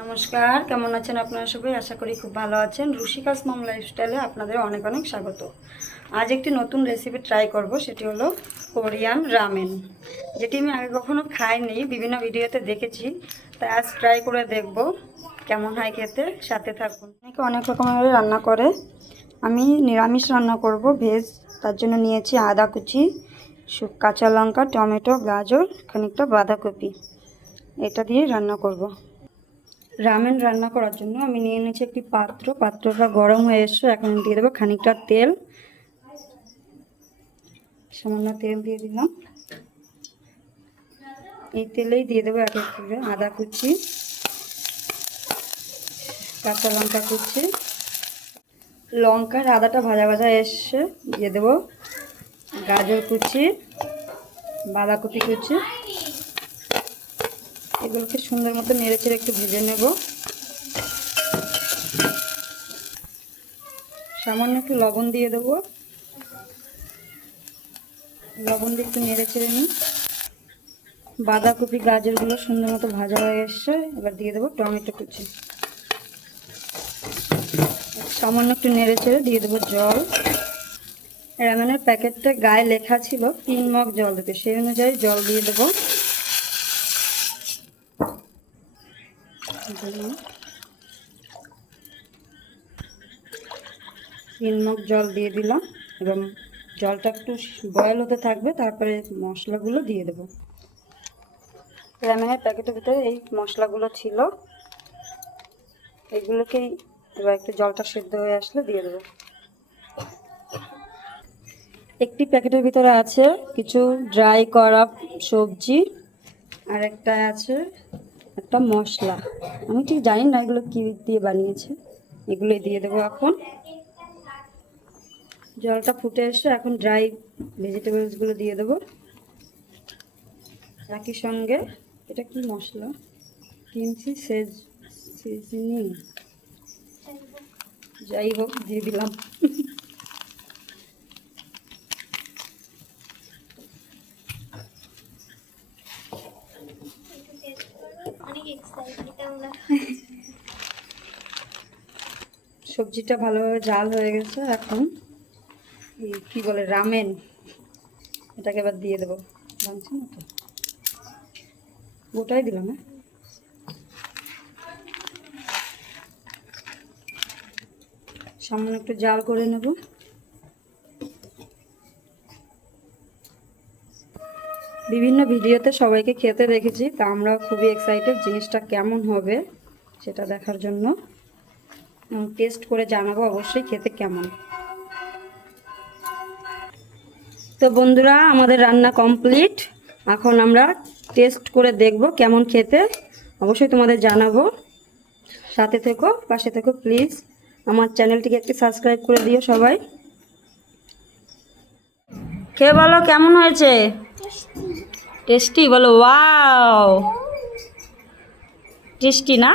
নমস্কার, কেমন আছেন আপনারা সবাই? আশা করি খুব ভালো আছেন। রুশিকাস মম লাইফস্টাইলে আপনাদের অনেক অনেক স্বাগত। আজ একটি নতুন রেসিপি ট্রাই করব, সেটি হলো কোরিয়ান রামেন। যেটি আমি আগে কখনো খাইনি, বিভিন্ন ভিডিওতে দেখেছি। তাই আজ ট্রাই করে দেখব, কেমন হয় খেতে। সাথে থাকুন। অনেকে অনেক রকমের রান্না করে। আমি নিরামিষ রান্না করব, ভেজ। তার জন্য নিয়েছি আদা কুচি কাঁচা লঙ্কা, টমেটো, গাজর, খানিকটা বাঁধাকপি। এটা দিয়ে রান্না করব। রামেন রান্না করার জন্য আমি নিয়ে নিয়েছি একটি পাত্র। পাত্রটা গরম হয়ে এসছে, এখন দিয়ে দেবো খানিকটা তেল। সামান্য তেল দিয়ে দিলাম। এই তেলেই দিয়ে দেবো এক এক আদা কুচি, কাঁচা লঙ্কা কুচি। লঙ্কার আদাটা ভাজা ভাজা এসছে, দিয়ে দেবো গাজর কুচি, বাঁধাকপি কুচি। এগুলোকে সুন্দর মতো নেড়ে চেড়ে একটু ভেজে নেব। সামান্য একটু লবণ দিয়ে দেবো। লবণ দিয়ে একটু নেড়ে চেড়ে নিই। বাঁধাকপি, গাজরগুলো সুন্দর মতো ভাজা হয়ে এসছে। এবার দিয়ে দেবো টমেটো কুচি। সামান্য একটু নেড়ে চেড়ে দিয়ে দেবো জল। রামানের প্যাকেটটা গায়ে লেখা ছিল, তিন মগ জল দেবে। সেই অনুযায়ী জল দিয়ে দেবো। দিলাম। জল দিয়ে দিলাম এবং জলটা একটু বয়েল হতে থাকবে, তারপরে মশলাগুলো দিয়ে দেবো র্যামেনের প্যাকেটের ভিতরে এই মশলাগুলো ছিল এগুলোকেই এবার একটু জলটা সেদ্ধ হয়ে আসলে দিয়ে দেবো একটি প্যাকেটের ভিতরে আছে কিছু ড্রাই করা সবজি, আর একটা আছে একটা মশলা আমি ঠিক জানি না এগুলো কী দিয়ে বানিয়েছে এগুলোই দিয়ে দেবো এখন জলটা ফুটে এসে এখন ড্রাই ভেজিটেবলসগুলো দিয়ে দেবো একই সঙ্গে এটা কি মশলা কিনছি সেজ সিজনিং যাই হোক দিয়ে দিলাম অনেক এক্সাইটেড আমরা সবজিটা ভালোভাবে জাল হয়ে গেছে এখন। কি বলে, রামেন। এটাকে এবার দিয়ে দেবো। বানছি না তো? গোটাই দিলাম হ্যাঁ? সামান্য একটু জাল করে নেব। বিভিন্ন ভিডিওতে সবাইকে খেতে দেখেছি, তা আমরা খুবই এক্সাইটেড জিনিসটা কেমন হবে সেটা দেখার জন্য। টেস্ট করে জানাব অবশ্যই খেতে কেমন। তো বন্ধুরা, আমাদের রান্না কমপ্লিট এখন আমরা টেস্ট করে দেখব কেমন খেতে, অবশ্যই তোমাদের জানাব। সাথে থেকো, পাশে থেকো প্লিজ আমার চ্যানেলটিকে একটি সাবস্ক্রাইব করে দিও সবাই। খেয়ে বলো, কেমন হয়েছে? টেস্টি বলো ওয়াও। টেস্টি না?